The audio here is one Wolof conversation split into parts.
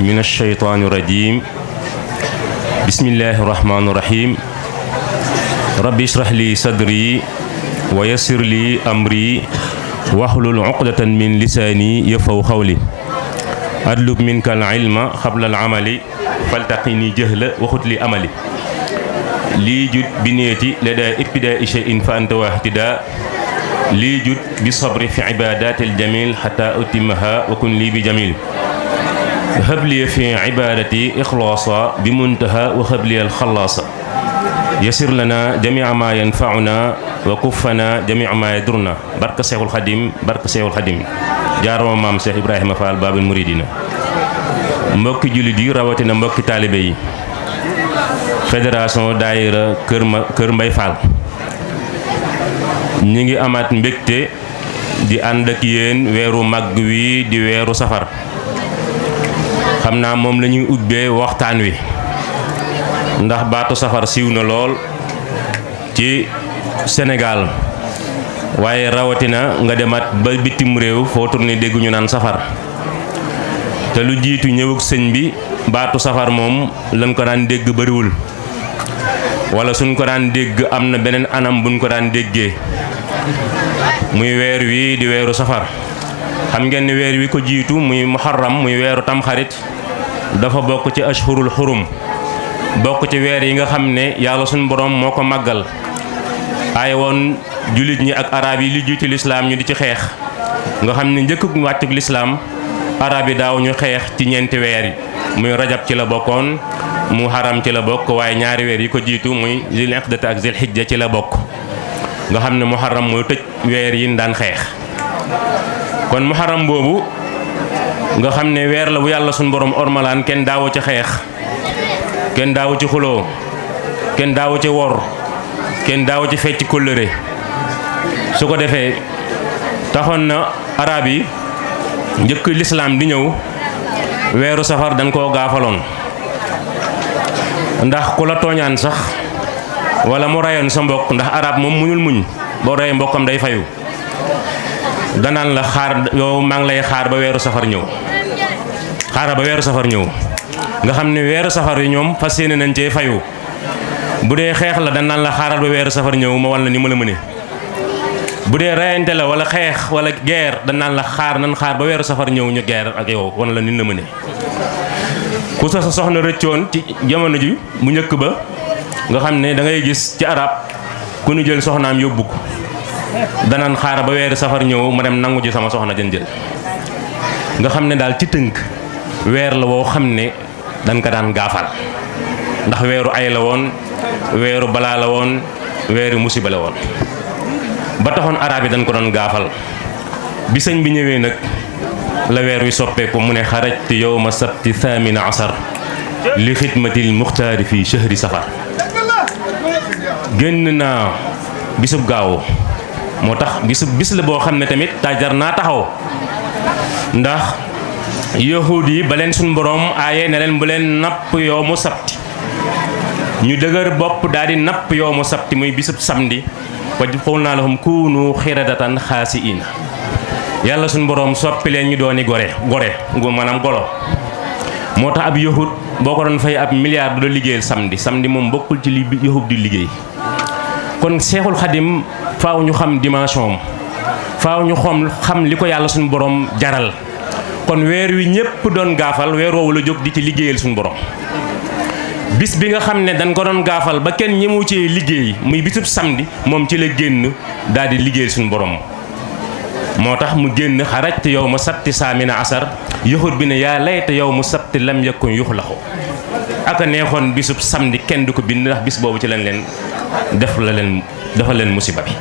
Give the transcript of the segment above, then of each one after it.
من الشيطان الرجيم بسم الله الرحمن الرحيم رب اشرح لي صدري ويسر لي أمري واحلل عقدة من لساني يفقهوا قولي أطلب منك العلم قبل العمل فالتقني جهل وخذ لي أملي لي جد بنيتي لدى ابتداء شيء فأنت واهتداء لي جد بالصبر في عبادات الجميل حتى أتمها وكن لي بجميل هب لي في عبادتي إخلاصا بمنتهى وهب لي الخلاص يسر لنا جميع ما ينفعنا وكفنا جميع ما يضرنا بركة شيخ الخديم بركة شيخ الخديم jaarama maam Cheikh Ibrahima Fall Babul Mouridina mbokki jullit yi rawatina mbokki taalibe yi fédération daayira Kër Mbay Fall ñi ngi amaat mbégte di ànd ak yéen weeru màgg wi di weeru safar xam naa moom la ñuy ubbee waxtaan wi ndax baatu safar siiw na lool ci Sénégal waaye rawatina nga demaat ba bitim réew foo tourné dégg ñu naan safar te lu jiitu ñëwug sëñ bi baatu safar moom lañ ko daan dégg bariwul wala suñ ko daan dégg am na beneen anam buñ ko daan déggee muy weer wi di weeru safar xam ngeen ni weer wi ko jiitu muy muharram muy weeru tamxarit dafa bokk ci ashhurul xurum bokk ci weer yi nga xam ne yàlla suñ borom moo ko màggal ay woon jullit ñi ak arab yi li jiitu lislaam ñu di ci xeex nga xam ne njëkk wàccug lislaam arab yi daaw ñu xeex ci ñeenti weer yi muy rajab ci la bokkoon muharram ci la bokk waaye ñaari weer yi ko jiitu muy zil iqdata ak zil hijja ci la bokk nga xam ne muharram mooy tëj weer yi daan xeex kon muharram boobu nga xam ne weer la bu yàlla suñu borom ormalaan kenn daawu ci xeex kenn daawu ci xuloo kenn daawu ci wor kenn daawu ci fecc kóllëre su ko defee taxoon na arab yi njëkk lislaam di ñëw weeru safar dañ koo gaafaloon ndax ku la tooñaan sax wala mu rayoon sa mbokk ndax arab moom muñul muñ boo reyee mbokkam day fayu danaan la xaar yow maa ngi lay xaar ba weeru safar ñëw xaaral ba weeru safar ñëw nga xam ne weeru safar yi ñoom fas yéene nañ cee fayu bu dee xeex la danaan la xaaral ba weeru safar ñëw ma walla ni ma la mëne bu dee reyante la wala xeex wala guerre danaan la xaar ba weeru safar ñëw ñu guerre ak yow wan la ni la mëne ku sa soxna rëccoon ci jamono ji bu njëkk ba nga xam ne da ngay gis ci arab ku ñu jël soxnaam yóbbu ko danaan xaar ba weeru safar ñëw ma dem nangu ji sama soxna jël nga xam ne daal ci tënk weer la woo xam ne dañ ko daan gaafal ndax weeru ay la woon weeru balaa la woon weeru musiba la woon ba taxoon arab yi dañ ko doon gaafal bi sëñ bi ñëwee nag la weer wi soppeeku mu ne xarajtu yawma sabti thamina asar li xidmatil muxtaari fii shahri safar génn naa bisub gaawu moo tax bis la boo xam ne tamit tajar naa taxaw ndax yahuud yi ba leen suñ boroom aaye ne leen bu leen napp yawmu sabti ñu dëgër bopp daal di napp yawmu sabti muy bisub samedi wa qulnaa lahum kuunu xiradatan xaasi'iina yàlla suñ boroom soppi leen ñu dooni gore maanaam golo moo tax ab yahud boo ko doon fay ab milliard du la liggéeyal samedi moom bokkul ci li yahud di liggéey kon Seexul Xadim faaw ñu xam dimension am faaw ñu xam li ko yàlla suñu borom jaral kon weer wi ñépp doon gaafal weer woowu la jóg di ci liggéeyal suñu borom bis bi nga xam ne dañ ko doon gaafal ba kenn ñemu ci liggéey muy bisub samedi moom ci la génn daal di liggéeyal suñu borom moo tax mu génn xarajte yow ma sabti saamina asar yahud bi ne yaa layta yow mu sabti lam yakun yuxlaxu aka neexoon bisub samedi kenn du ko bind ndax bis boobu ci lañ leen dafa leen musiba bi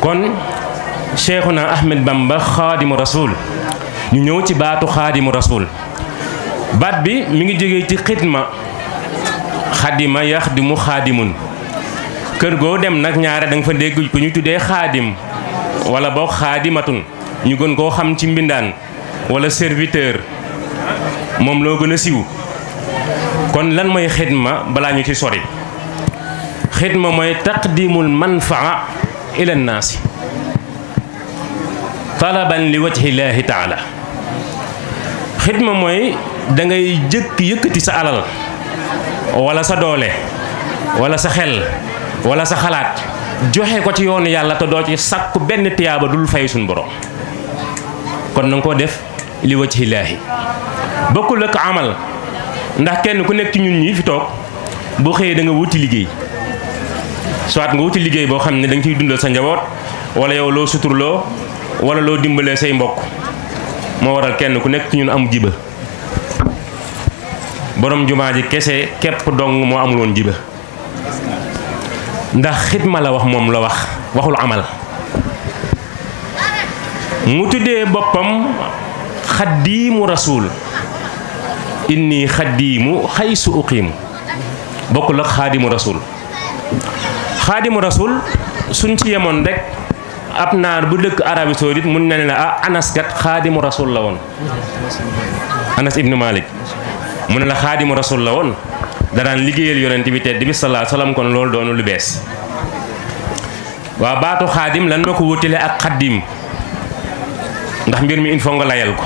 kon Cheikhuna Ahmed Bamba xaadimu rasul ñu ñëw ci baatu xaadimu rasul baat bi mi ngi jógee ci xidma xadima yaxdimu xaadimun kër goo dem nag ñaare da nga fa dégg ku ñu tuddee xaadim wala boog xaadimatun ñu gën koo xam ci mbindaan wala serviteur moom loo gën a siiw kon lan mooy xidma balaa ñu ci sori xidma mooy taqdimul manfaa ila nnaasi talaban li wajhi llaahi taala xidma mooy da ngay jëkk yëkkati sa alal wala sa doole wala sa xel wala sa xalaat joxe ko ci yoonu yàlla te doo ci sàkku benn tiyaaba dul fay suñu borom kon na nga koo def li wajhillaahi bokkul ak amal ndax kenn ku nekk ci ñun ñi fi toog boo xëyee da nga wuti liggéey soit nga wuti liggéey boo xam ne da nga ciy dundal sa njaboot wala yow loo suturloo wala loo dimbalee say mbokk moo waral kenn ku nekk ci ñun am jiba borom jumaa ji kese képp dong moo amul woon jiba ndax xidma la wax moom la wax waxul amal mu tuddee boppam xaddiimu rasul inni xaddiimu xaysu uqiimu bokkul ak xaadimu rasul xaadimu rasul suñ ci yemoon rek ab naar bu dëkk Arabie Saoudite mun na ne la ah Anas kat xaadimu rasul la woon Anas ibnu Malik mu ne la xaadimu rasul la woon danaan liggéeyal yonent bi tedd bi sallallahu alayhi wasallam kon loolu doonu lu bees waa baatu xaadim lan ma ko wutile ak xaddim ndax mbir mi il faut nga layal ko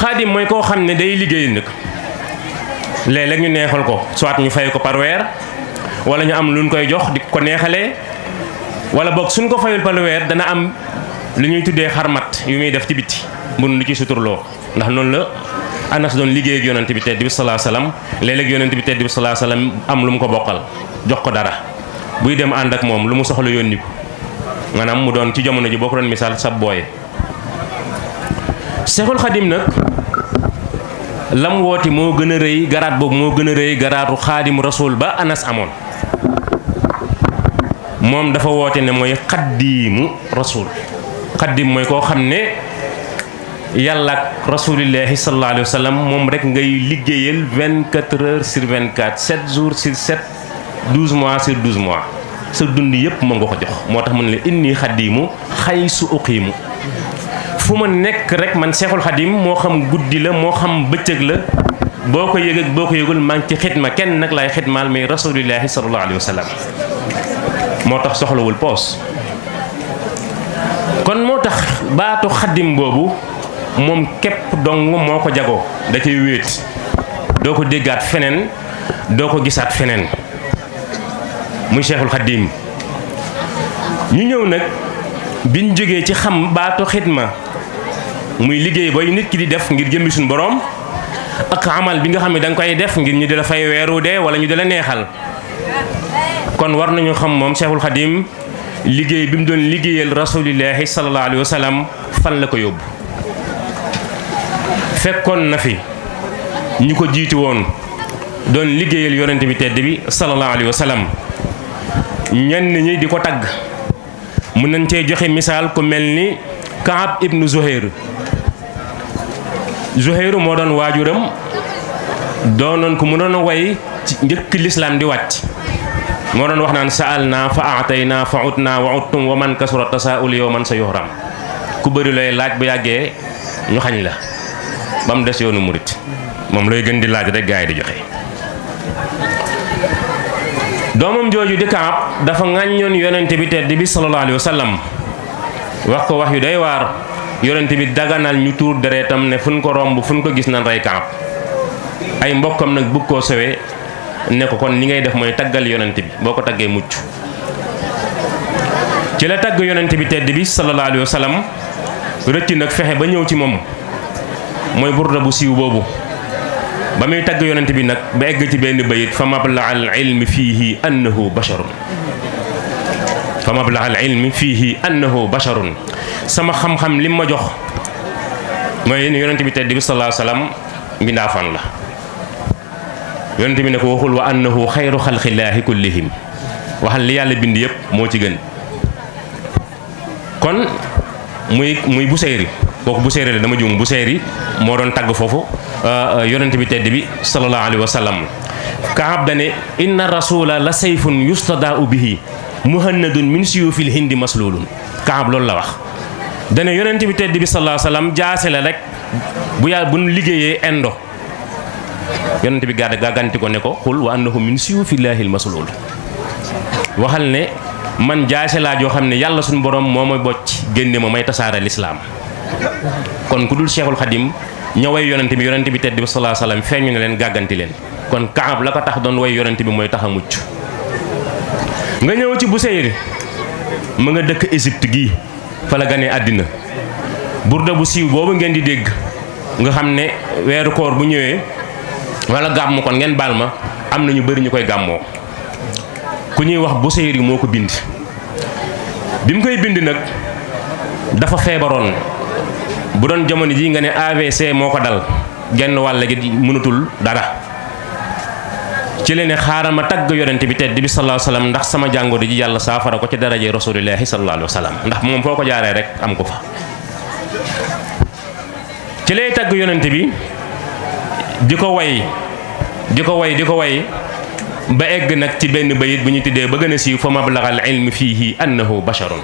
xaadim mooy koo xam ne day liggéey nag léeg-léeg ñu neexal ko soit ñu fay ko par weer wala ñu am luñ koy jox di ko neexalee wala boog suñ ko fayul par weer dana am lu ñuy tuddee xarmat yu muy def ci bitti mun lu ci suturloo ndax noonu la Anas doon liggéey ak yonent bi tedd bi sallallahu alayhi wasallam léeg-léeg yonent bi tedd bi sallallahu alayhi wasallam am lu mu ko bokkal jox ko dara buy dem ànd ak moom lu mu soxla yónni ko maanaam mu doon ci jamono ji boo ko doon misaal sab booye Seexul Xadim nag lam wooti moo gën a rëy garaat boobu moo gën a rëy garaatu xaadimu rasul ba Anas amoon moom dafa woote ne mooy xaddiimu rasul xaddiim mooy koo xam ne yàlla ak rasulillahi sallallahu alayhi wa sallam moom rek ngay liggéeyal 24 heures sur 24 7 jours sur 7 12 mois sur 12 mois sa dund yépp moom nga ko jox moo tax mu ne la inni xaddiimu xaysu uqiimu fu ma nekk rek man Seexul Xadim moo xam guddi la moo xam bëccëg la boo ko yëg ak boo ko yëgul maa ngi ci xidma kenn nag laay xidmaal mais rasulillahi sallallahu alayhi wa sallam moo tax soxlawul poos kon moo tax baatu xaddim boobu moom képp dong moo ko jagoo da cay wéet doo ko déggaat feneen doo ko gisaat feneen muy Seexul Xadim ñu ñëw nag biñ jógee ci xam baatu xidma muy liggéey booy nit ki di def ngir jëmmi suñu borom ak amal bi nga xam ne da nga koy def ngir ñu di la fay weeru dee wala ñu di la neexal kon war nañu xam moom Seexul Xadim liggéey bi mu doon liggéeyal rasulillahi sallallahu alayhi wa sallam fan la ko yóbbu fekkoon na fi ñu ko jiitu woon doon liggéeyal yonent bi tedd bi sallallahu alayhi wa sallam ñenn ñi di ko tagg mun nañ cee joxe misaal ku mel ni Kaab ibnu Zuhayr Zuhayr moo doon waajuram doonoon ku mu doon way ci njëkk lislaam di wàcc moo doon wax naan saal naa fa atay naa fa ut naa wa uttum wa man kasura tasaul yow man sa yoxram ku bëri lay laaj bu yàggee ñu xañ la ba mu des yoonu murit moom looy gën di laaj rek gaa yi di joxe doomam jooju di Kaab dafa ŋàññoon yonente bi tedd bi sallallahu alayhi wa sallam wax ko wax yu day waar yonente bi daganal ñu tuur deretam ne fu ñu ko romb fu ñu ko gis nan rey Kaab ay mbokkam nag bëgg koo sowee ne ko kon li ngay def mooy taggal yonente bi boo ko taggee mucc ci la tagg yonente bi tedd bi sallallahu alayhi wa sallam rëcc nag fexe ba ñëw ci moom mooy burda bu siiw boobu ba muy tagg yonent bi nag ba egg ci benn bayit fa mabla al ilmi fiihi annahu basharun fa mabla al ilmi fiihi annahu basharun sama xam-xam lim ma jox mooy yonent bi tedd bi sallallahu alayhi wa sallam mbindaafan la yonent bi ne ko waxul wa annahu xayru xalqillaahi kullihim waxal li yàlla bind yëpp moo ci gën kon muy Busayri kooku Busayri la dama juum Busayri moo doon tagg foofu yonent bi tedd bi sallallahu alayhi wa sallam Kaab dane inna rasula la sayfun yustadaau bihi muhannadun min suyufil hindi maslulun Kaab loolu la wax dane yonent bi tedd bi sallallahu alayhi wa sallam jaase la rek bu yàlla bu nu liggéeyee endo yonent bi gàgganti ko ne ko xul wa annahu min suyufillahil maslul waxal ne man jaase laa joo xam ne yàlla suñu borom moo ma bocc génne ma may tasaare lislaam kon ku dul Cheikhul Khadim ña way yonent bi tedd bi sallallahu alayhi wasallam feeñu ne leen gàgganti leen kon Kaab la ko tax doon way yonent bi mooy tax a mucc. nga ñëw ci Busayri mu nga dëkk Égypte gii fa la ganee àddina burda bu siiw boobu ngeen di dégg nga xam ne weeru koor bu ñëwee wala gàmm kon ngeen baal ma am na ñu bari ñu koy gàmmoo ku ñuy wax Busayri moo ko bind. bi mu koy bind nag dafa feebaroon bu doon jamono ji nga ne AVC moo ko dal genn wàll gi mënatul dara ci la ne xaaral ma tagg yonent bi tedd bi sallallahu alayhi wasallam ndax sama jàngoro ji yàlla saafara ko ci daraje rasulillahi sallallahu alayhi wasallam ndax moom foo ko jaaree rek am ko fa. ci lay tagg yonent bi di ko way ba egg nag ci benn bayit bu ñu tuddee ba gën a siiw fa mablaghal ilmi fiihi annahu basharun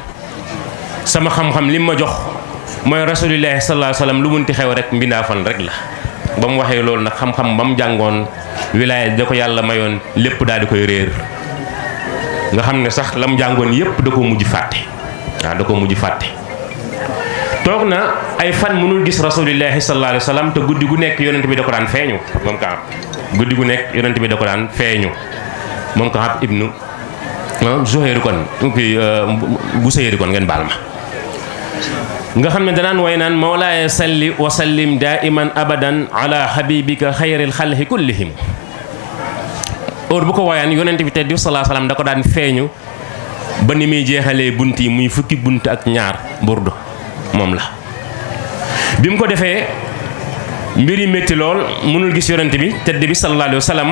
sama xam-xam li ma jox mooy rasulillahi sallallahu alayhi wasallam lu munti xew rek mbindaafan rek la. ba mu waxee loolu nag xam-xam ba mu jàngoon wilaaya da ko yàlla mayoon lépp daal di koy réer nga xam ne sax la mu jàngoon yépp da ko mujj fàtte waaw da ko mujj fàtte. toog na ay fan mënul gis rasulillahi sallallahu alayhi wasallam te guddi gu nekk yonent bi da ko daan feeñu moom Kaab guddi gu nekk yonent bi da ko daan feeñu moom Kaab ibnu Zuhayr kon Busayri kon ngeen baal ma. nga xam ne danaan way naan mawlaaya salli wa sallim daiman abadan ala habibika xayril xalqi kullihim or bu ko wayaan yonent bi tedd sallallahu alayhi wasallam da ko daan feeñu ba ni muy jeexalee bunt yi muy fukki bunt ak ñaar burdu moom la. bi mu ko defee mbir yi métti lool mënul gis yonent bi tedd bi sallallahu alayhi wasallam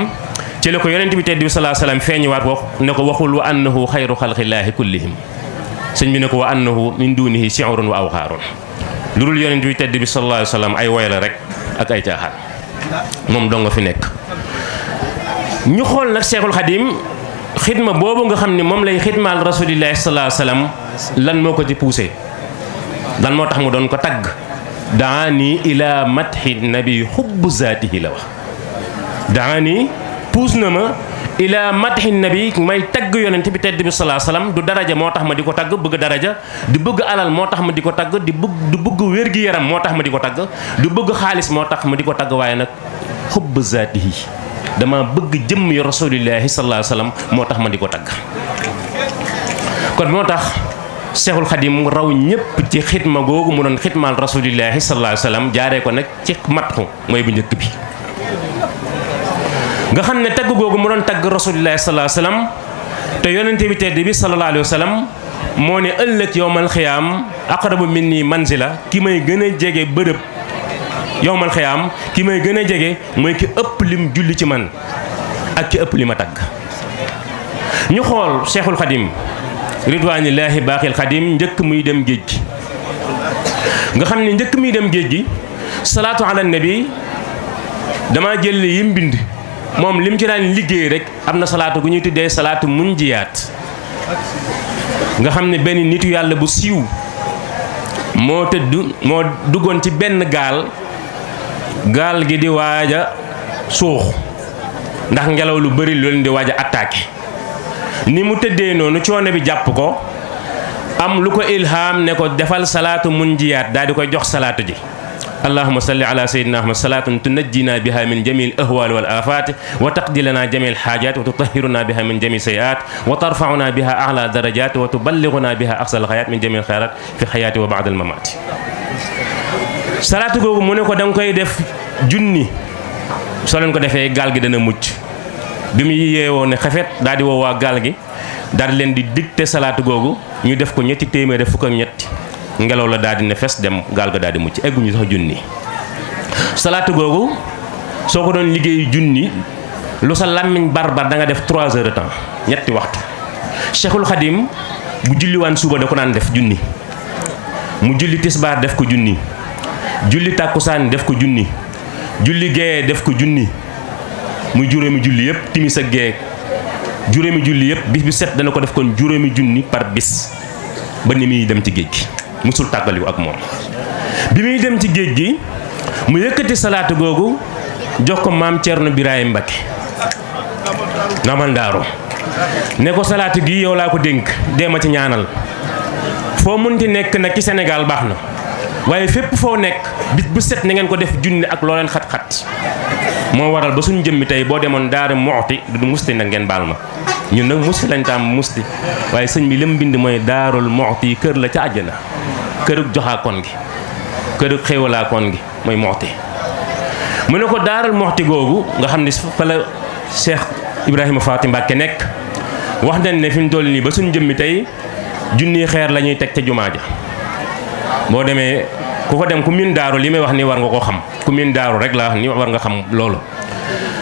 ci la ko yonent bi tedd bi sallallahu alayhi wasallam feeñuwaat wax ne ko waxul wa annahu xayru xalqillaahi kullihim sëñ bi ne ko wa annahu min dunihi shi'run wa awxaarun lu dul yonent bi tedd bi sallallahu alayhi wasallam ay woy la rek ak ay caaxaan moom dong nga fi nekk. ñu xool nag Seexul Xadim xidma boobu nga xam ne moom lay xidmaal rasulillahi sallallahu alayhi wasallam lan moo ko ci poussé lan moo tax mu doon ko tagg daani ila madhi nabi xubbu zaatihi la wax daani puus na ma ila madhi nabi may tagg yonent bi tedd bi sallallahu alayhi wasallam du daraja moo tax ma di ko tagg bëgg daraja di bëgg alal moo tax ma di ko tagg du bëgg wér-gi-yaram moo tax ma di ko tagg du bëgg xaalis moo tax ma di ko tagg waaye nag xubbu zaatihi dama bëgg jëmm yu rasulillahi sallallahu alayhi wasallam moo tax ma di ko tagg. kon moo tax Seexul Xadim raw ñëpp ci xidma googu mu doon xidmaal rasulillahi sallallahu alayhi wasallam jaaree ko nag ci matxu mooy bu njëkk bi. nga xam ne tagg googu mu doon tagg rasulillahi sallallahu alayhi wasallam te yonente bi tedd bi sallallahu alayhi wasallam moo ne ëllëg yowmal xiyaam aqrabu minni manzila ki may gën a jege bërëb yowmal xiyaam ki may gën a jege mooy ki ëpp lim julli ci man ak ki ëpp li ma tagg. ñu xool Seexul Xadim ridwaanillaahi baaxil Xadim njëkk muy dem géej gi nga xam ne njëkk muy dem géej gi salaatu ala nabi dama jël yim bind moom lim ci daan liggéey rek am na salaatu gu ñuy tuddee salaatu munjiyaat nga xam ne benn nitu yàlla bu siiw moo duggoon ci benn gaal gi di waaja suux ndax ngelaw lu bari lu leen di waaj a attaqué ni mu tëddee noonu coono bi jàpp ko am lu ko ilham ne ko defal salaatu munjiyaat daal di koy jox salaatu ji allahumma salli ala sayyidina Muhammad salaatun tunajjina biha min jamil ahwal wal afat wa taqdi lana jamil hajat wa tutahhiruna biha min jamil sayiat wa tarfa'una biha a'la darajat wa tuballighuna biha aqsal ghayat min jamil khairat fi hayati wa ba'da al mamat. salaatu googu mu ne ko danga koy def junni soo leen ko defee gaal gi dana mucc bi mu yeewoo ne xefet daal di woo waa gaal gi daal di leen di dicté salaatu googu ñu def ko ñetti téeméer fukk ak ñetti ngelaw la daal di ne fes dem gaal ga daal di mucc egguñu sax junni. salaatu googu soo ko doon liggéey junni lu sa làmmiñ barbar da nga def 3 heures de temps ñetti waxtu. Cheikhul Khadim bu julliwaan suba da ko daan def junni mu julli tisbaar def ko junni julli tàkkusaan def ko junni julli gee def ko junni muy juróomi julli yëpp timis ak gee juróomi julli yëpp bis bi set dana ko def kon juróomi junni par bis ba ni muy dem ci géej gi musul tàggaliku ak moom. bi muy dem ci géej gi mu yëkkati salaatu googu jox ko maam Thierno Birahim Mbacké namal ndaaro ne ko salaatu gi yow laa ko dénk dee ma ci ñaanal foo munti nekk nag ci Sénégal baax na waaye fépp foo nekk bis bu set na ngeen ko def junni ak loo leen xat-xat moo waral ba suñu jëmmi tey boo demoon Daara Muxti du musti nag ngeen baal ma ñun nag musti lañ taam musti waaye sëñ bi li mu bind mooy Daarul Muxti kër la ca àjjana kërug joxaakoon gi kërug xéewalaakoon gi mooy Muxti mu ne ko Daarul Muxti googu nga xam ne fa la Cheikh Ibrahima Faty Mbacké nekk wax nañ ne fi mu toll nii ba suñu jëmmi tey junni xeer la ñuy teg ca jumaa ja boo demee ku fa dem ku miin daaru li may wax ni war nga ko xam ku miin daaru rek laa wax ni war nga xam loolu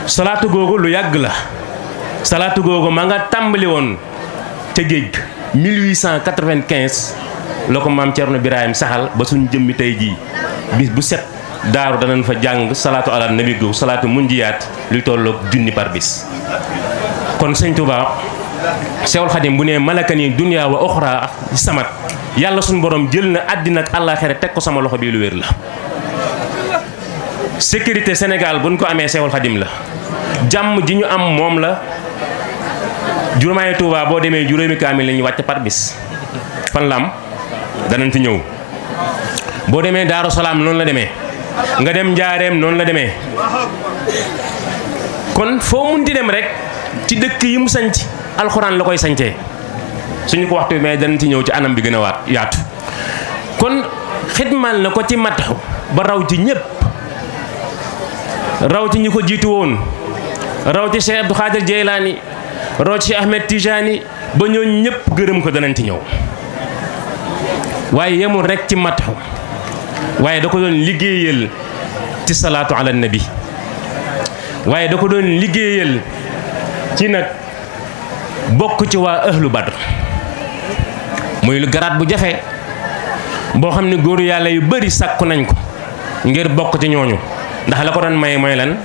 salaatu googu lu yàgg la salaatu googu ma nga tàmbali woon ca géej 1895 la ko maam Thierno Birahim saxal ba suñ jëmmi tey jii bis bu set daaru danañ fa jàng salaatu ala nabi googu salaatu munjiyaat luy tolloog junni par bis kon sëñ Touba Seexul Xadim bu ne malakani dunya wa oxra samat yàlla suñu borom jël na àddina ak àllaaxira teg ko sama loxo bii lu wér la sécurité Sénégal buñ ko amee Seexul Xadim la jàmm ji ñu am moom la juróomaay Touba boo demee juróomi kaamil la ñuy wàcc par bis fan la am danañ fi ñëw boo demee Daaru Salaam noonu la demee nga dem Njaareem noonu la demee kon foo mun di dem rek ci dëkk yi mu sanc alxuraan la koy sancee suñu ko waxtu mais danañ ci ñëw ci anam bi gën a yaatu kon xidmal na ko ci mataxu ba raw ci ñëpp raw ci ñi ko jiitu woon raw ci Cheikh Abdou Khadir Jeylaani raw ci Ahmed Tijani ba ñoo ñëpp gërëm ko danañ ci ñëw waaye yemul rek ci mataxu waaye da ko doon liggéeyal ci salaatu ala nabi waaye da ko doon liggéeyal ci nag bokk ci waa ahlu badr muy lu garaat bu jafe boo xam ne góoru yàlla yu bari sàkku nañ ko ngir bokk ci ñooñu ndax la ko doon may mooy lan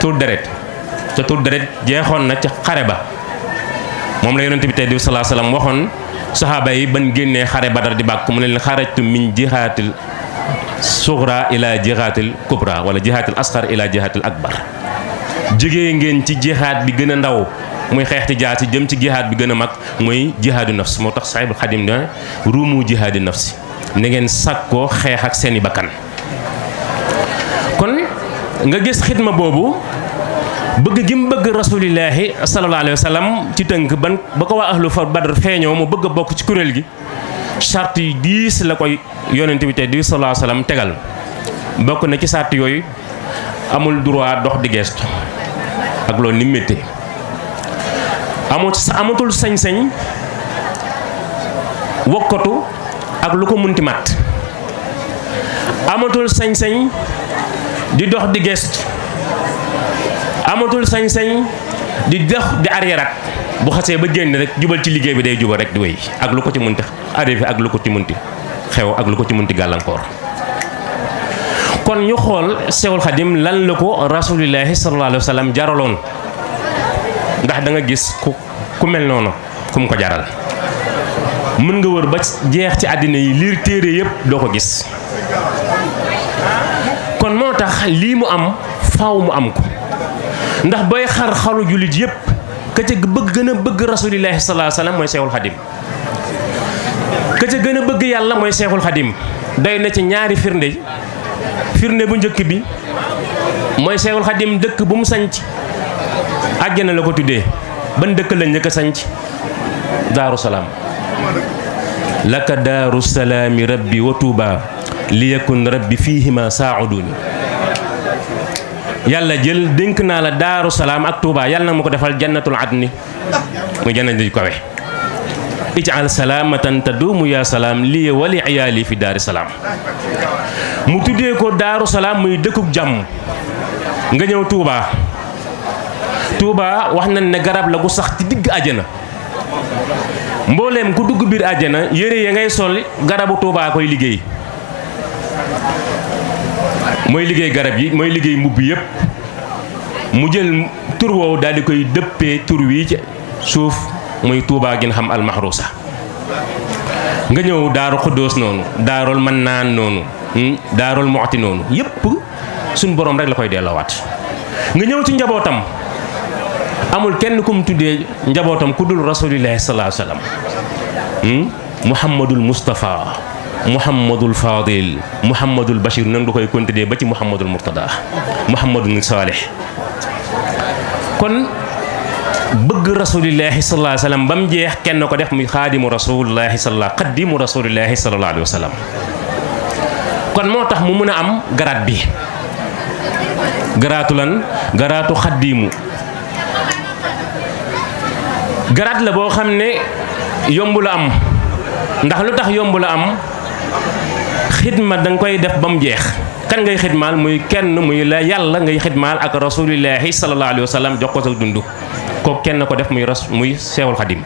tur deret te tur deret jeexoon na ci xare ba moom la yonent bi tey di salaa salaam waxoon saxaaba yi ban génnee xare badar di bàkk mu ne leen xarajtu min jihaatil sughra ila jihaatil kubra wala jihaatil asghar ila jihaatil akbar jógee ngeen ci jihaad bi gën a ndaw muy xeex ci jaasi jëm ci jihaad bi gën a mag muy jihaadu nafs moo tax Saxiibul Xadim ne ruumu jihaadi nafsi na ngeen sàkkoo xeex ak seeni bakkan kon nga gis xidma boobu bëgg gi mu bëgg rasulillahi sallallahu alayhi wa sallam ci tënk ban ba ko waa ahlu fa badr feeñoo mu bëgg a bokk ci kuréel gi charte yi diis la koy yonent bi te di sallallahu alayhi wa sallam tegal bokk na ci charte yooyu amul droit dox di gestu ak loolu ni métti amatul sañ-sañ wokkatu ak lu ko munti mat amatul sañ-sañ di dox di gestu amatul sañ-sañ di dox di arrière bu xasee ba génn rek jubal ci liggéey bi day jubal rek di wéy ak lu ko ci munti arrivé ak lu ko ci munti xew ak lu ko ci munti gàllankoor kon ñu xool Seexul Xadim lan la ko rasulillahi sallallahu alayhi wa sallam jaraloon ndax da nga gis ku mel noonu ku mu ko jaral mën nga wër ba jeex ci àddina yi liir téere yëpp doo ko gis kon moo tax lii mu am faaw mu am ko ndax booy xar xalu jullit yëpp ka ca bëgg gën a bëgg rasulillahi sallallahu alayhi wa sallam mooy Seexul Xadim ka ca gën a bëgg yàlla mooy Seexul Xadim doy na ci ñaari firnde bu njëkk bi mooy Seexul Xadim dëkk bu mu sanc àjjana la ko tuddee ban dëkk la njëkk a sanc Daaru Salaam laka daaru salaami rabbi wa tuuba li yakun rabbi fiihima saa'uduni yàlla jël dénk naa la Daaru Salaam ak Tuuba yàlla na ma ko defal jannatul adni muy jannat di kawe ij'al salaamatan taduumu yaa salaam lii wali iyaali fi daari salaam mu tuddee ko Daaru Salaam muy dëkkub jàmm nga ñëw Touba wax nañ ne garab la gu sax ci digg àjjana mbooleem ku dugg biir àjjana yére ya ngay sol garabu Touba koy liggéey mooy liggéey garab yi mooy liggéey mbubb yépp mu jël tur woowu daal di koy dëppee tur wi ci suuf muy Touba gin xam almahrusa nga ñëw Daaru Xuddoos noonu Daarul Mannaan noonu Daarul Muxti noonu yépp suñ borom rek la koy delloowaat nga ñëw ci njabootam amul kenn kum tuddee njabootam ku dul rasulillahi sallallahu alayhi wa sallam Muhammadul Mustafa Muhammadul Fadil Muhammadul Bachir nan du koy continuer ba ci Muhammadul Murtada Muhammadul Salih. kon bëgg rasulillahi sallallahu alayhi wa sallam ba mu jeex kenn ko def muy xaadimu rasulillahi xaddimu rasulillahi sallallahu alayhi wa sallam. kon moo tax mu mën a am garaat bi garaatu lan garaatu xaddimu garaat la boo xam ne yomb la am ndax lu tax yomb la am xidma da nga koy def ba mu jeex. kan ngay xidmaal muy kenn muy la yàlla ngay xidmaal ak rasulillahi sallallahu alayhi wa sallam jox ko sa dund ko kenn ko def muy Seexul Xadim.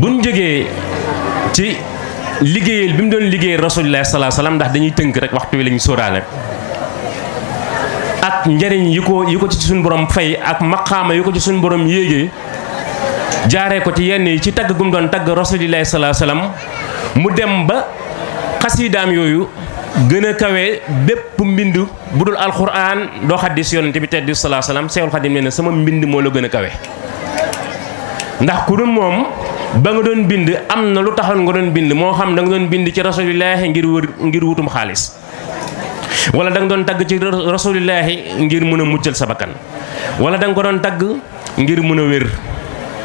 buñ jógee ci liggéeyal bi mu doon liggéeyal rasulillahi sallallahu alayhi wa sallam ndax dañuy tënk rek waxtu wi lañu sóoraale ak njariñ yi ko ci suñu borom fay ak maqaama yi ko ci suñu borom yéegee jaaree ko ci yenn yi ci tagg gum doon tagg rasulillahi sallallahu alayhi wa sallam mu dem ba xasiidaam yooyu gën a kawe bépp mbind bu dul alxuraan doo xaddis yonent bi tedd sallallahu alayhi wasallam Seexul Xadim nee na sama mbind moo la gën a kawe. ndax ku dul moom ba nga doon bind am na lu taxoon nga doon bind moo xam da nga doon bind ci rasulillahi ngir wutum xaalis wala da nga doon tagg ci rasulillahi ngir mën a muccal sa bakkan wala da nga ko doon tagg ngir mën a wér.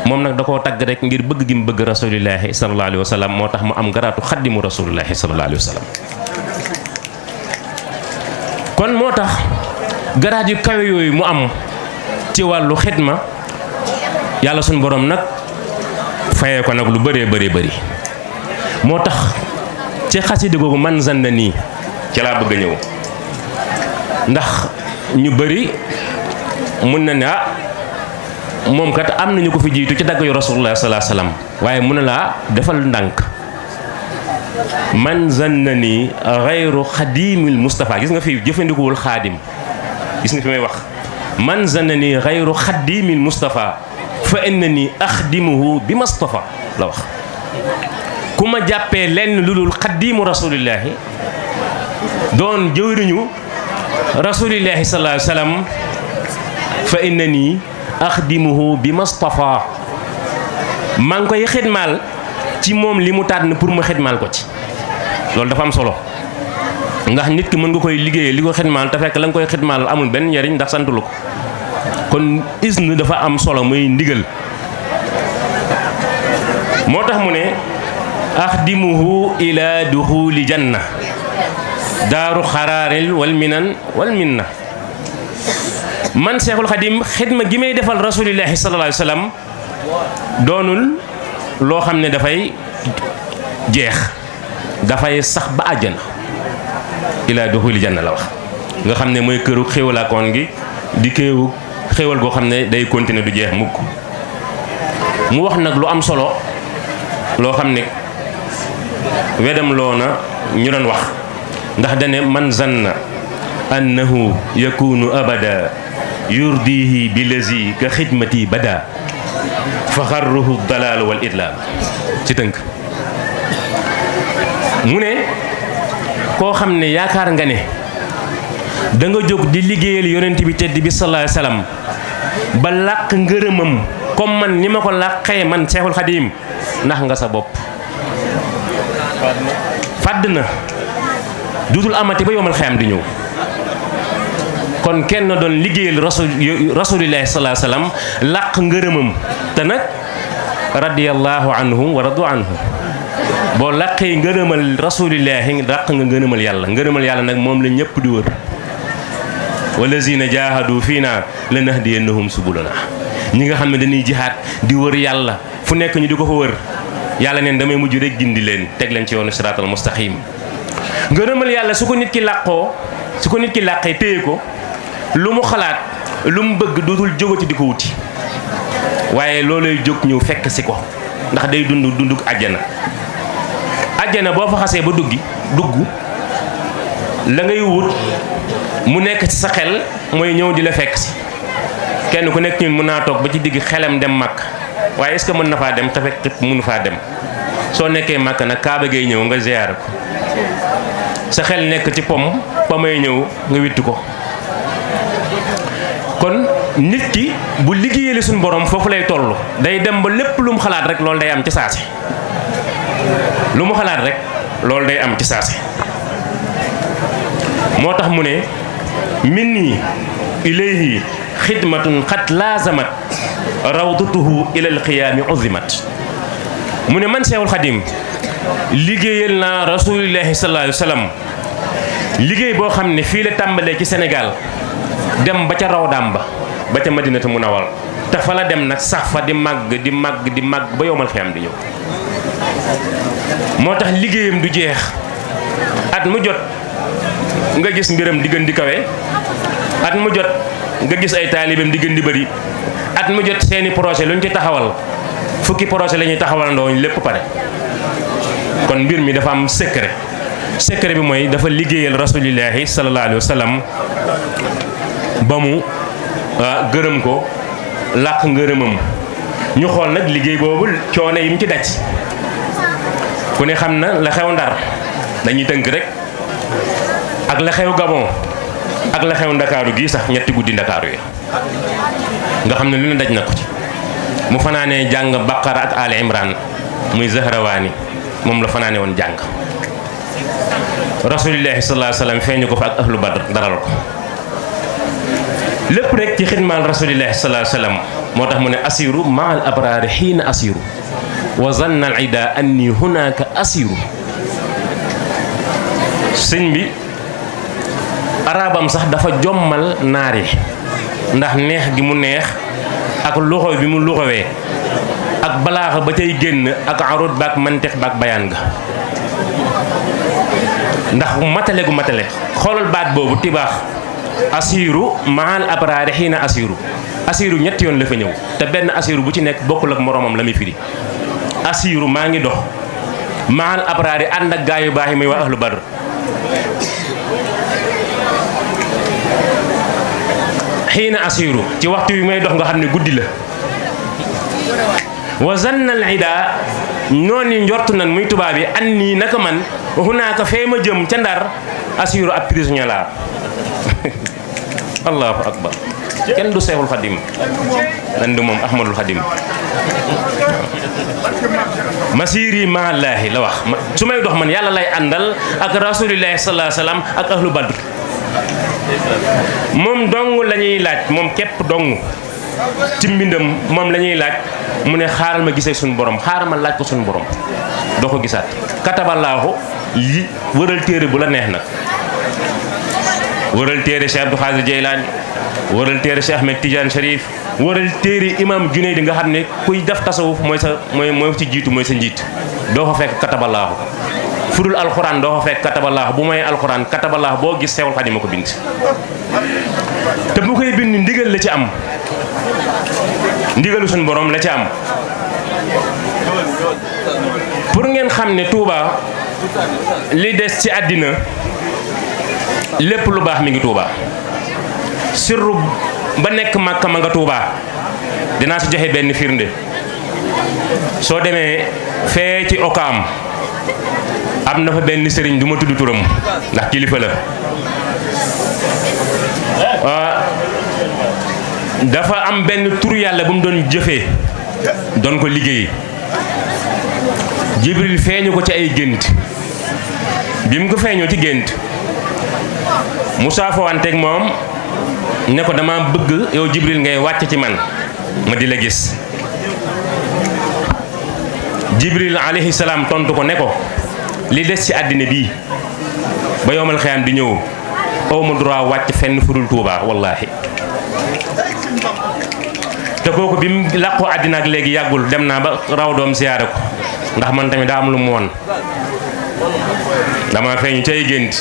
moom nag da koo tagg rek ngir bëgg gi mu bëgg rasulillahi sallallahu alayhi wasallam moo tax mu am garaatu xaddimu rasulillahi sallallahu alayhi wasallam. kon moo tax garaat yu kawe yooyu mu am ci wàllu xidma yàlla suñu borom nag fayee ko nag lu bëree bëri moo tax ci xasida googu man zanna nii ci laa bëgg a ñëw ndax ñu bëri mun na ne moom kat am nañu ko fi jiitu ci dagg yu rasulullah sallallahu alayhi wasallam waaye mun na laa defal ndànk man zannani ghayru xadimil Mustafa gis nga fi jëfandikuwul xaadim gis nga fi may wax man zannani ghayru xadimil Mustafa fa innani axdimuhu bi Mustafa la wax ku ma jàppee lenn lu dul xadimu rasulillahi doon jëwriñu rasulillahi sallallahu alayhi wasallam fa innani axdimuhu bi Mustafa maa ngi koy xidmaal ci moom li mu tànn pour ma xidmaal ko ci loolu dafa am solo ndax nit ki mën nga koy liggéeyee li ko xidmaal te fekk la nga koy xidmaal amul benn njariñ ndax santulu ko kon isne dafa am solo muy ndigal moo tax mu ne axdimuhu ila duxuli janna daaru xaraaril wal minna man Seexul Xadim xidma gi may defal rasulillahi sallallahu alayhi wa sallam doonul loo xam ne dafay jeex dafay sax ba àjjana ilaa duxuli janna la wax nga xam ne mooy këru xéewalaakoon gi di kéewu xéewal goo xam ne day continuer du jeex mukk mu wax nag lu am solo loo xam ne wedam loo na ñu doon wax ndax dane man zanna annahu yakunu abada yurdihi bilazi ka xidmati bada fa xarruhu dalaal wal idlaal ci tënk mu ne koo xam ne yaakaar nga ne da nga jóg di liggéeyal yonent bi tedd bi sallallahu alayhi wasallam ba làq ngërëmam comme man ni ma ko làqee man Seexul Xadim ndax nga sa bopp fàdd na duutul amati ba yomal xeyam di ñëw kon kenn doon liggéeyal rasulillahi sallallahu alayhi wasallam làq ngërëmam te nag radiyallahu anhum wa radu anhu boo làqee ngërëmal rasulillahi làq nga ngërëmal yàlla nag moom la ñëpp di wër walazina jahadu fiina lanahdiyannahum subulana ñi nga xam ne dañuy jihaat di wër yàlla fu nekk ñu di ko fa wër yàlla neen damay mujj rek gindi leen teg leen ci yoonu siraatal mustaqim ngërëmal yàlla su ko nit ki làqee téye ko lu mu xalaat lu mu bëgg dootul jógati di ko wuti waaye loolay jóg ñëw fekk si ko ndax day dunduk àjjana boo fa xasee ba dugg la ngay wut mu nekk ci sa xel mooy ñëw di la fekk si kenn ku nekk ñun mën naa toog ba ci digg xelam dem màkk waaye est-ce que mën na faa dem te fekk mënu faa dem soo nekkee màkk nag kaaba gay ñëw nga ziyaar ko sa xel nekk ci pomay ñëw nga witti ko kon nit ki bu liggéeyee suñu borom foofu lay toll day dem ba lépp lu mu xalaat rek loolu day am ci saasi lu mu xalaat rek loolu day am ci saasi moo tax mu ne minni ilayhi xidmatun xat laazamat rawdatuhu ilal xiyaami uzimat mu ne man Seexul Xadim liggéeyal naa rasulillahi sallallahu alayhi wa sallam liggéey boo xam ne fii la tàmbalee ci Sénégal dem ba ca rawdaam ba ca Madinatu Munawwara te fa la dem nag sax fa di màgg di màgg di màgg ba yowmal xiyaam di ñëw moo tax liggéeyam du jeex at mu jot nga gis mbiram di gën di kawe at mu jot nga gis ay taalibeem di gën di bëri at mu jot seeni projet lu ñu ci taxawal fukki projet la ñuy taxawal ndoo lépp pare kon mbir mi dafa am secret bi mooy dafa liggéeyal rasulillahi sallallahu alayhi wa sallam ba mu gërëm ko làq ngërëmam ñu xool nag liggéey boobu coono yi mu ci daj ku ne xam na la xew Ndar dañuy tënk rek ak la xew Gabon ak la xew Ndakaaru gii sax ñetti guddi Ndakaaru yi nga xam ne lu ne daj na ko ci mu fanaanee jàng Baqara ak Ali Imran muy Zahrawaani moom la fanaane woon jàng rasulillahi sallallahu alayhi wa sallam feeñu ko fa ak ahlu Badr daral ko lépp rek ci xidmaal rasulillahi sallallahu alayhi wa sallam moo tax mu ne asiru maal abraari xiina asiru wa zanna al ida anni hunaka asiru sëñ bi arabam sax dafa jommal naar yi ndax neex gi mu neex ak luxo bi mu luxowee ak balaaxa ba cay génn ak arut baak mantex baak bayaan ga ndax matale gu matale xoolal baat boobu tibaax asiru maal abraari xiina asiru ñetti yoon la fa ñëw te benn asiru bu ci nekk bokkul ak moroomam la muy firi asiru maa ngi dox maal abraari ànd ak gaa yu baax yi muy waa ahlu badr xiina asiru ci waxtu wi may dox nga xam ne guddi la wa zanna al ida noonu njortu nan muy tubaab yi an nii naka man hunaaka fee ma jëm ca Ndar asiru ab prisonnier laa allahu akbar kenn du Seexul Xadim nan du moom Ahmadul Xadim masiri maallaahi la wax su may dox man yàlla lay àndal ak rasulillahi sallallahu alayhi wa sallam ak ahlu badr moom dong la ñuy laaj moom képp dong ci mbindam moom la ñuy laaj mu ne xaaral ma gisee suñu borom xaaral ma laaj ko suñu borom doo ko gisaat kataballaahu li wëral téere bu la neex nag wëral téere Cheikh Abdou Khadir Jeylaani wëral téere Cheikh Ahmed Tidiane Cherif wëral téere imam Junayd nga xam ne kuy def tasawuf mooy sa mooy ci jiitu mooy sa njiit doo ko fekk kataballaahu fudul alxuraan doo ko fekk kataballaahu bu mooy alxuraan kataballaahu boo gis Seexul Xadim ma ko bind te bu koy bind ndigal la ci am ndigalu suñu borom la ci am pour ngeen xam ne Touba li des ci àddina lépp lu baax mi ngi Touba sirru ba nekk Makka ma nga Touba dinaa si joxe benn firnde soo demee fee ci Okaam am na fa benn sëriñ du ma tudd turam ndax kilifa la dafa am benn tur yàlla bu mu doon jëfee doon ko liggéey Jibril feeñu ko ci ay gént bi mu ko feeñoo ci gént Musaa fawanteeg moom ne ko dama bëgg yow Jibril ngay wàcc ci man ma di la gis Jibril alayhi salaam tontu ko ne ko li des ci àddina bii ba yowmal xiyaam di ñëw awma droit wàcc fenn fudul Tuuba wallaahi te kooku bi mu làqu àddina ak léegi yàggul dem naa ba raw doom siyaare ko ndax man tamit daa am lu mu woon dama feeñu ci ay gént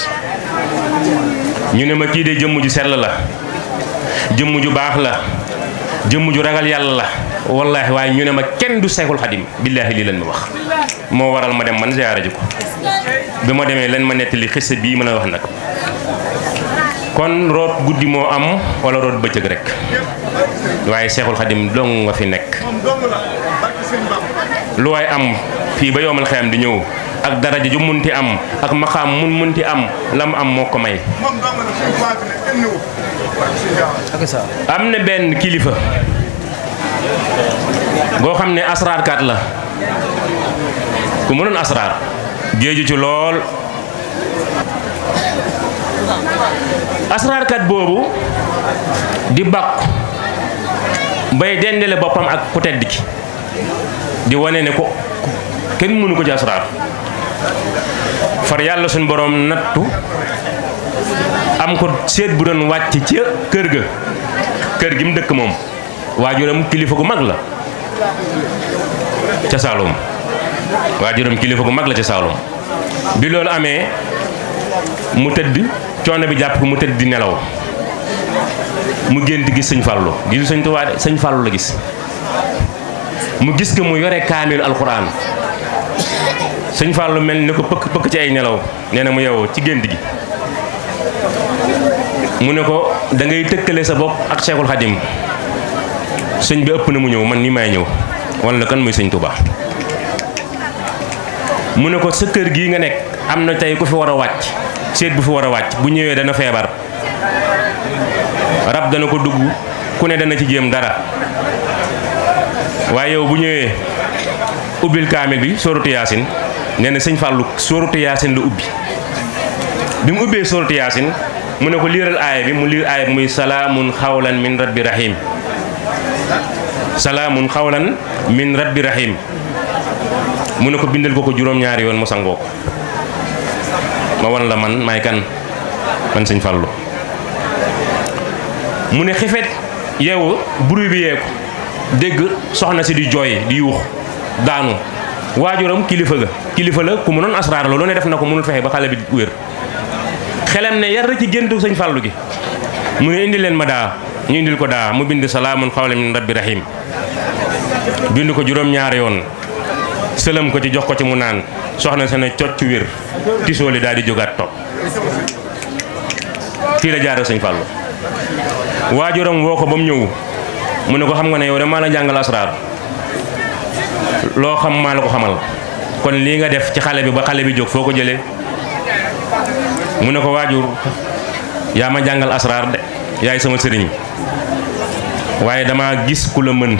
ñu ne ma kii de jëmm ju sell la jëmm ju baax la jëmm ju ragal yàlla la wallaahi waaye ñu ne ma kenn du Seexul Xadim billaahi lii lañ ma wax moo waral ma dem man ziyaara ji ko bi ma demee lañ ma nettali xissa bii mën a wax nag kon root guddi moo am wala root bëccëg rek waaye Seexul Xadim dong nga fi nekk lu waay am fii ba yowmal xiyam di ñëw ak daraja ju munti am ak maxaam munti am lam am moo ko may am na benn kilifa boo xam ne asraarkat la ku mënoon asraar géeju ci lool. asraarkat boobu di bàkku bay dendale boppam ak ku tedd ki di wane ne ko kenn mënu ko ci asraar far yàlla suñ boroom nattu am ko seet bu doon wàcc ca kër gi mu dëkk moom waajuram kilifa gu mag la ca Saalum waajuram kilifa gu mag la ca Saalum bi loolu amee mu tëdd coono bi jàpp ko mu tëdd di nelaw mu génn di gis sëñ Fàllu gisul sëñ Tuubaa de sëñ Fàllu la gis mu gis ko mu yore kaamil alxuraan sëñ Fàllu mel ni ko pëkk ci ay nelaw nee na mu yeewoo ci gént gi mu ne ko da ngay tëkkale sa bopp ak Cheikhul Khadim sëñ bi ëpp na mu ñëw man nii may ñëw walla kan muy sëñ Tuubaa mu ne ko sa kër gii nga nekk am na tey ku fi war a wàcc seet bu fi war a wàcc bu ñëwee dana feebar rab dana ko dugg ku ne dana ci jéem dara waaye yow bu ñëwee ubbil kaamil bi sóoratu yaasin nee na sëñ Fallou sóoratu yaasin la ubbi bi mu ubbee sóoratu yaasin mu ne ko liiral aaya bi mu liir aaya bi muy salaamun xawlan min rabbi rahim salaamun xawlan min rabbi rahim mu ne ko bindal ko juróom-ñaari yoon mu sangoo ko ma wan la man maay kan man sëñ Fallou mu ne xifet yeewu bruit bi yeeku dégg soxna si di jooy di yuux daanu waajuram kilifa la ku mënoon asraar la lu ne def na ko mënul fexe ba xale bi wér xelam ne yar ci géntu sëñ Fallou gi mu ne indi leen ma daa ñu indil ko daa mu bind salaamun xawlan min rabbi rahim bind ko juróom-ñaari yoon sëlëm ko ci jox ko ci mu naan soxna sa ne cocc wér tisooli daal di jógaat toog fii la jaare sëñ Fallou waajuram woo ko ba mu ñëw mu ne ko xam nga ne yow de maa la jàngal asraar loo xam maa la ko xamal kon lii nga def ci xale bi ba xale bi jóg foo ko jëlee mu ne ko waajur yaa ma jàngal asraar de yaay sama sëriñ waaye dama gis ku la mën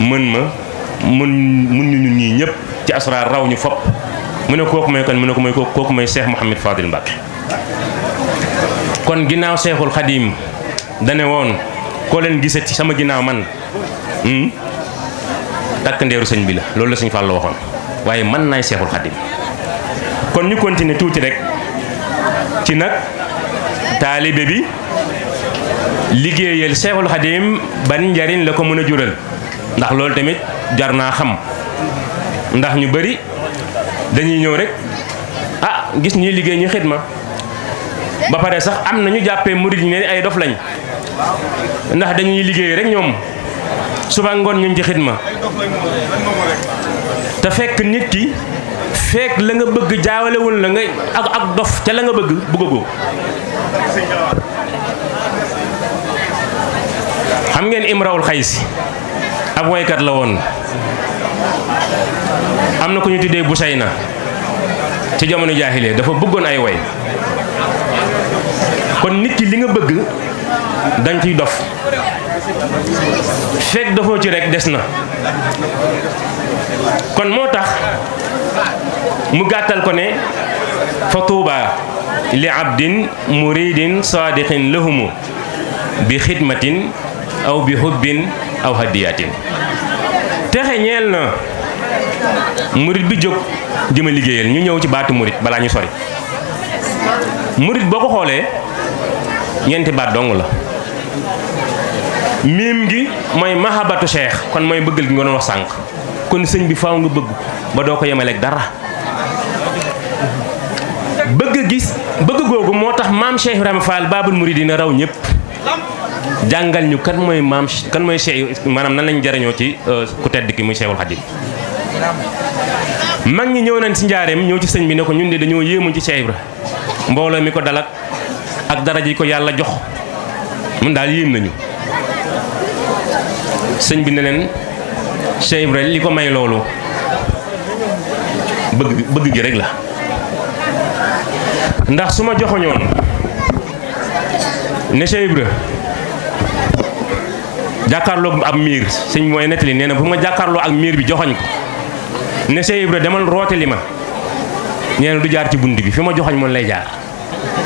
ñu ñun ñii ñëpp ci asraar raw ñu fopp mu ne kooku may kan mu ne ko mooy kooku may Cheikh Mouhamed Fadil Mbacke kon ginnaaw Cheikhul Khadim dane woon koo leen gisee ci sama ginnaaw man takk ndeeru sëñ bi la loolu la sëñ Fall la waxoon waaye man naay Cheikhul Khadim kon ñu continuer tuuti rek ci nag taalibe bi liggéeyal Cheikhul Khadim ban njariñ la ko mën a jural ndax loolu tamit jar naa xam ndax ñu bari dañuy ñëw rek gis ñuy liggéey ñu xidma ba pare sax am na ñu jàppee murid ñi ne ay dof lañ ndax dañuy liggéey rek ñoom suba ngoon ñu ngi ci xidma te fekk nit ki fekk la nga bëgg jaawalewul la nga ak dof ca la nga bëggagoo xam ngeen Imrawul Xaysi ab woykat la woon am na ko ñu tuddee Busayna ci jamono jaahilee dafa bëggoon ay woy kon nit ki li nga bëgg dañ ciy dof fekk dofoo ci rek des na kon moo tax mu gàttal ko ne fa tuuba li abdin muridin sadiqin lahumu bi xidmatin aw bi hubbin aw hadiyatin texe ñeel na murid bi jóg di ma liggéeyal ñu ñëw ci baatu murid balaa ñu sori murid boo ko xoolee ñeenti baat dong la miim gi mooy mahabatu cheikh kon mooy bëggal gi nga doon wax sànq kon sëñ bi faaw nga bëgg ba doo ko yemaleeg dara bëgg googu moo tax maam Cheikh Ibrahima Fall Babul Mouridina raw ñëpp jàngal ñu kan mooy Cheikh maanaam nan lañ jariñoo ci ku tedd ki muy Cheikhul Khadim mag ñi ñëw nañ ci njaareem ñëw ci sëñ bi ne ko ñun de dañoo yéemuñ ci Cheikh Ibra mbooloo mi ko dalak ak dara ji ko yàlla jox mun daal yéem nañu sëñ bi ne leen Cheikh Ibra li ko may loolu bëgg gi rek la ndax su ma joxoñoon ne Cheikh Ibra jàkkaarloo ab miir sëñ bi mooy nettali nee na bu ma jàkkaarloo ak miir bi joxoñ ko ne Cheikh Ibra demal roote li ma nee na du jaar ci bunt bi fi ma joxoñ moom lay jaar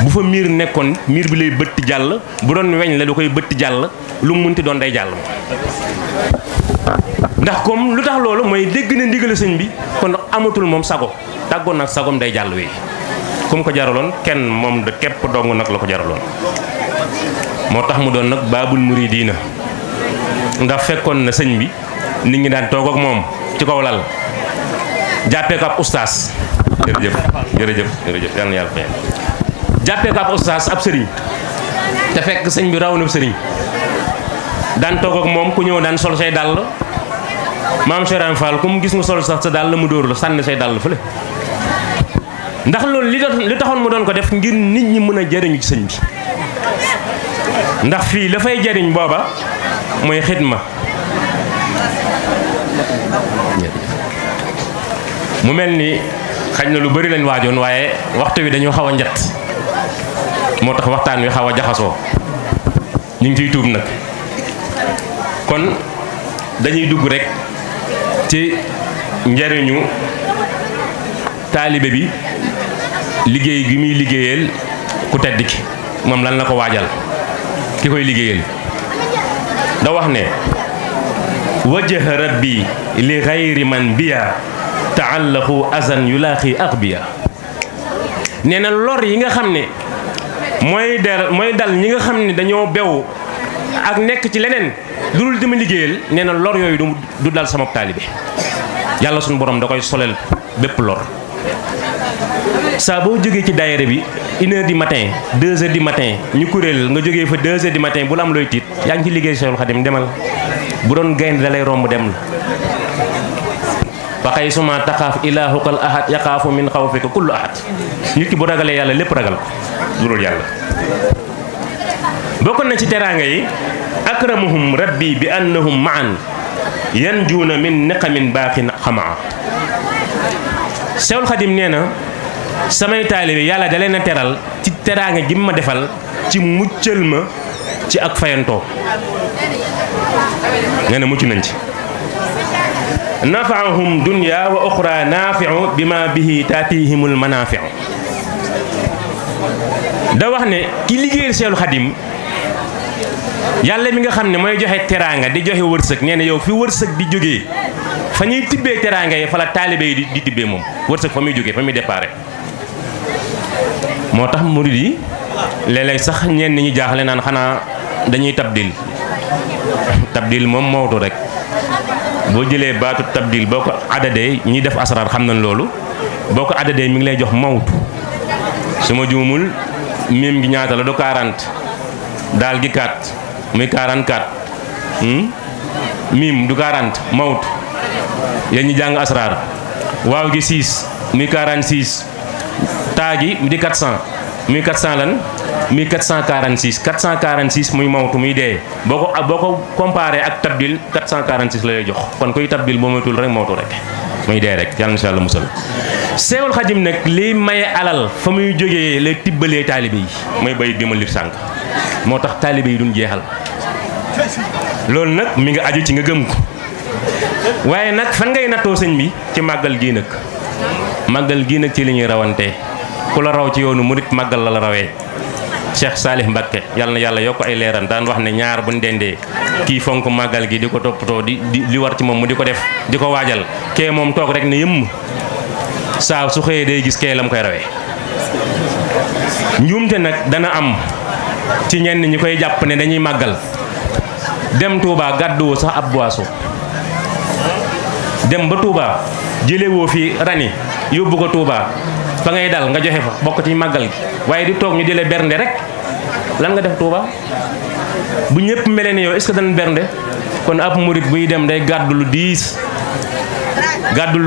bu fa miir nekkoon miir bi lay bëtt jàll bu doon weñ la da koy bëtt jàll lu mu munti doon day jàll moom ndax comme lu tax loolu mooy dégg na ndigalu sëñ bi kon amatul moom sago tàggoon nag sagom day jàll wéy kum ko jaraloon kenn moom de képp dong nag la ko jaraloon moo tax mu doon nag baabul muridiina ndax fekkoon na sëñ bi nit ñi daan toog ak moom ci kaw lal jàppee ko ab ustaas jërëjëf jërëjëf jërëjëf yal na yàlla fayal jàppee ko ab ustaas ab sëriñ te fekk sëñ bi raw na sëriñ daan toog ak moom ku ñëw daan sol say dàll maam Cheikh Ibra Fall ku mu gis nga sol sax sa dàll mu dóor la sànni say dàll fële ndax loolu li taxoon mu doon ko def ngir nit ñi mën a jariñu ci sëñ bi ndax fii la fay jariñ booba mooy xidma mu mel ni xaj na lu bari lañ waajoon waaye waxtu wi dañoo xaw a njat moo tax waxtaan wi xaw a jaxasoo ñu ngi ciy tuub nag kon dañuy dugg rek ci njariñu taalibe bi liggéey gi muy liggéeyal ku tedd ki moom lan la ko waajal ki koy liggéeyal da wax ne wajjaha rabbi li xayri man biya taallaqu azan yulaaxi aqbiya nee na lor yi nga xam ne mooy dal ñi nga xam ne dañoo bew ak nekk ci leneen lu dul dama liggéeyal nee na lor yooyu du dal sama taalibe yàlla suñu borom da koy soleel bépp lor saa boo jógee ci daayira bi 1h du matin 2h du matin ñu kuréel nga jógee fa 2h du matin bu la am looy tiit yaa ngi ci liggéey Seexul Xadim demal bu doon gaynde da lay romb dem la fa xay suma taxaaf ilaahukal ahad yaxaafu min xawfika kullu ahad nit ki bu ragalee yàlla lépp ragal ko dul yàlla bokk na ci teraanga yi akramuhum rabbi bi annahum maan yanjuuna min niqamin baaxin xamaa Seexul Xadim nee na samay taalibe yàlla da leen a teral ci teraanga gi ma defal ci muccal ma ci ak fayantoo nee na mucc nañ ci nafaahum dunya wa oxra naafiu bima bihi taatihimul manaafiu da wax ne ki liggéeyal Seexul Xadim yàlla mi nga xam ne mooy joxe teraanga di joxe wërsëg nee na yow fi wërsëg di jógee fa ñuy tibbee teraanga yi fa la taalibe yi di tibbee moom wërsëg fa muy jógee fa muy déparé moo tax murid yi léeg-léeg sax ñenn ñi jaaxle naan xanaa dañuy tabdil moom mawtu rek boo jëlee baatu tabdil boo ko adadee ñiy def asraar xam nañ loolu boo ko adadee mi ngi lay jox mawtu su ma juumul miim gi ñaata la do 40 daal gi 4 muy 44 miim du 40 mawtu yéen ñi jàng asraar waaw gi 6 muy 46 taa gi di 400 muy 400 lan muy 446 muy mawtu muy dee boo ko comparé ak tabdil 446 la lay jox kon kuy tabdil boo moytul rek mawtu rek muy dee rek yàlla insha Allah musal Seexul Xadim nag liy maye alal fa muy jógee lay tibbalee taalibe yi mooy bayit bi ma lir sànq moo tax taalibe yi duñ jeexal loolu nag mi nga aju ci nga gëm ko waaye nag fan ngay nattoo sëñ bi ci màggal gii nag ci li ñuy rawantee ku la raw ci yoonu murit màggal la rawee Cheikh Salih Mbacké yàlla na yàlla yokk ay leeram daan wax ne ñaar buñ dendee kii fonk màggal gi di ko toppatoo di li war ci moom mu di ko def di ko waajal kee moom toog rek ne yëmm saa su xëyee day gis kee lam koy rawee njuumte nag dana am ci ñenn ñi koy jàpp ne dañuy màggal dem Touba gàdduwoo sax ab boisson dem ba Touba jëlewoo fi rani yóbbu ko Touba fa ngay dal nga joxe fa bokk ci màggal gi waaye di toog ñu di la bernde rek lan nga def Touba bu ñëpp melee ne yow est-ce que dañ bernde kon ab murit buy dem day gàddu lu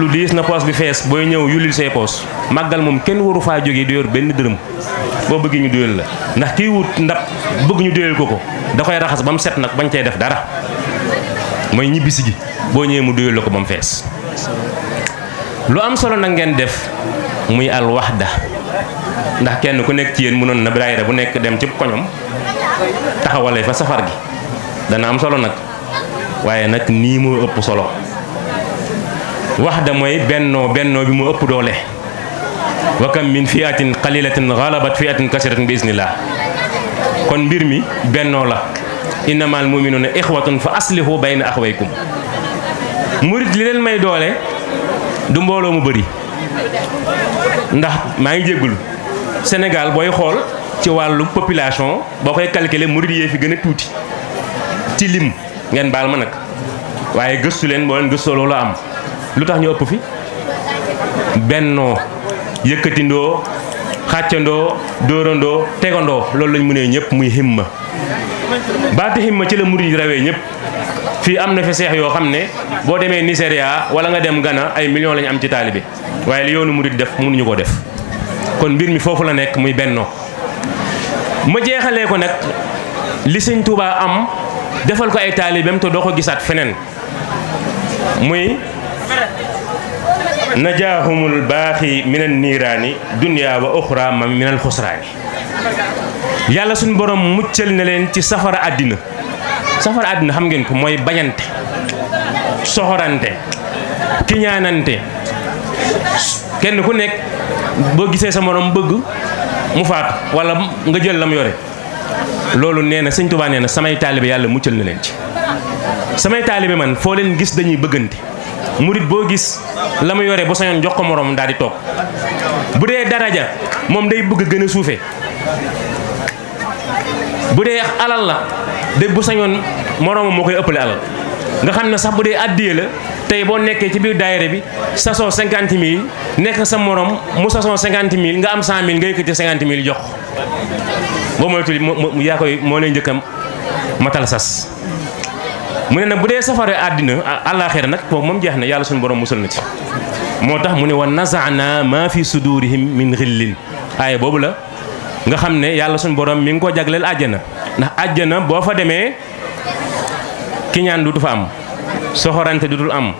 diis na poos bi fees booy ñëw yulil say poos màggal moom kenn waru faa jógee di yor benn dërëm boo bëgg ñu duyal la ndax kiy wut ndab bëgg ñu duyal ko da koy raxas ba mu set nag bañ cey def dara mooy ñibbisi gi boo ñëwee mu duyal la ko ba mu fees lu am solo nag ngeen def muy al waxda ndax kenn ku nekk ci yéen mënoon na daayira bu nekk dem ci koñom taxawale fa safar gi dana am solo nag waaye nag nii moo ëpp solo waxda mooy bennoo bi mu ëpp doole wa kam min fiatin qalilatin ghalabat fiatin kasiratin bi iznillah kon mbir mi bennoo la innamal mu'minuna ixwatun fa aslihu bayna axwaykum murit li leen may doole du mbooloo mu bëri ndax maa ngi jéggul Sénégal booy xool ci wàllu population boo koy calculer murit yee fi gën a tuuti ci lim ngeen baal ma nag waaye gëstu leen boo leen gëstoo loolu am lu tax ñu ëpp fi bennoo yëkkatindoo xàccandoo dóorandoo tegandoo loolu lañ mënee ñëpp muy himma baatu himma ci la murid yi rawee ñëpp fii am na fi seex yoo xam ne boo demee Nigeria wala nga dem Ghana ay millions lañu am ci taalibe waaye li yoonu murid def mënuñu ko def kon mbir mi foofu la nekk muy bennoo ma jeexalee ko nag li sëñ Tuubaa am defal ko ay taalibeem te doo ko gisaat feneen muy najaahumul baaxi minan niiraani dunya wa uxra ma minal xusraani yàlla suñu borom muccal na leen ci safara àddina xam ngeen ko mooy bañante soxorante kiñaanante kenn ku nekk boo gisee sa morom bëgg mu faatu wala nga jël lam yore loolu nee na sëñ Tuubaa nee na samay taalibe yàlla muccal na leen ci samay taalibe man foo leen gis dañuy bëggante murit boo gis la mu yore ba sañoon jox ko moroom daal di toog bu dee daraja moom day bëgg gën a suufe bu dee alal la de bu sañoon moroomam moo koy ëppale alal nga xam ne sax bu dee àddiyee la tey boo nekkee ci biir daayira bi sasoo 50 000 nekk sa morom mu sasoo 50 000 nga am 100 000 nga yëkkati 50 000 jox boo moytul yaa koy moo lay njëkkam matal sas mu ne nag bu dee safara àddina àllaaxira nag boobu moom jeex na yàlla suñu borom musal na ci moo tax mu ne wa nazaana maa fi sudurihim min xillin aaya boobu la nga xam ne yàlla suñu borom mi ngi ko jagleel àjjana ndax àjjana boo fa demee kiñaan du fa am soxorante du dul am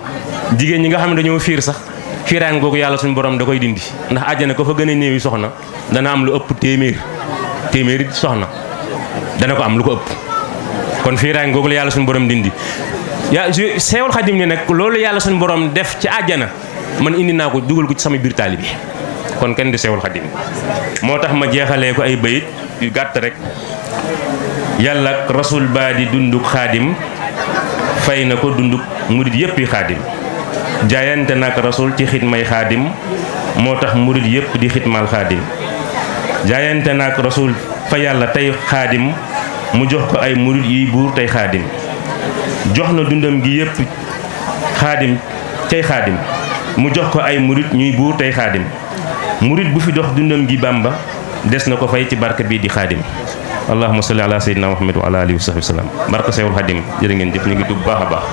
jigéen ñi nga xam ne dañoo fiir sax fiiraan googu yàlla suñu borom da koy dindi ndax àjjana ko fa gën a néewi soxna dana am lu ëpp téeméeri soxna dana ko am lu ko ëpp kon fiiraan googu la yàlla suñu borom dindi Seexul Xadim ne nag loolu yàlla suñu borom def ci àjjana man indi naa ko dugal ko ci sama biir taalibe bi kon kenn du Seexul Xadim moo tax ma jeexalee ko ay bayit yu gàtt rek yàlla ak rasul baa di dunduk xaadim fay na ko dunduk murit yëpp yi xaadim jaayante nag rasul ci xidmay xaadim moo tax murit yëpp di xidmal xaadim jaayante nag rasul fa yàlla tey xaadim mu jox ko ay murit yi buur tey xaadim jox na dundam gi yëpp xaadim tey xaadim mu jox ko ay murit ñuy buur tey xaadim murit bu fi dox dundam gi bàmba des na ko fay ci barke bii di xaadim allahumma salli ala sayyidina muhammad wa ala alihi wa sahbihi wa sallam barke Seexul Xadim jërë ngeen jëf ñu ngi dugg baax a baax